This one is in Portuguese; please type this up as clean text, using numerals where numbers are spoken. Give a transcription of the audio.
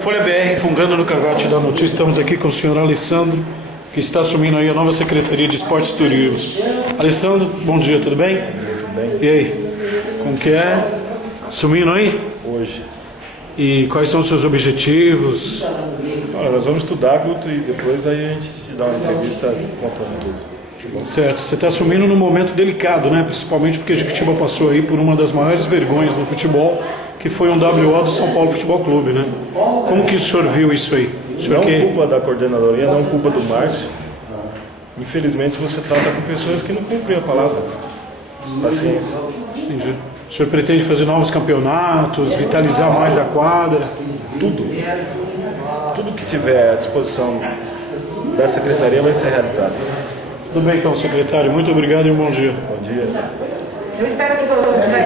Folha BR, fungando no cangote da notícia. Estamos aqui com o senhor Alessandro, que está assumindo aí a nova Secretaria de Esportes e Turismo. Alessandro, bom dia, tudo bem? Tudo bem? E aí, como que é? Assumindo aí? Hoje. E quais são os seus objetivos? Olha, nós vamos estudar, Guto, e depois aí a gente te dá uma entrevista contando tudo. Certo, você está assumindo num momento delicado, né? Principalmente porque a Jequitiba passou aí por uma das maiores vergonhas no futebol, que foi um WO do São Paulo Futebol Clube, né? Como que o senhor viu isso aí? Não culpa da coordenadoria, não culpa do Márcio. Infelizmente você trata com pessoas que não cumprem a palavra. Paciência. Entendi. O senhor pretende fazer novos campeonatos, vitalizar mais a quadra? Tudo. Tudo que tiver à disposição da secretaria vai ser realizado. Tudo bem então, secretário. Muito obrigado e um bom dia. Bom dia. Eu espero que você vai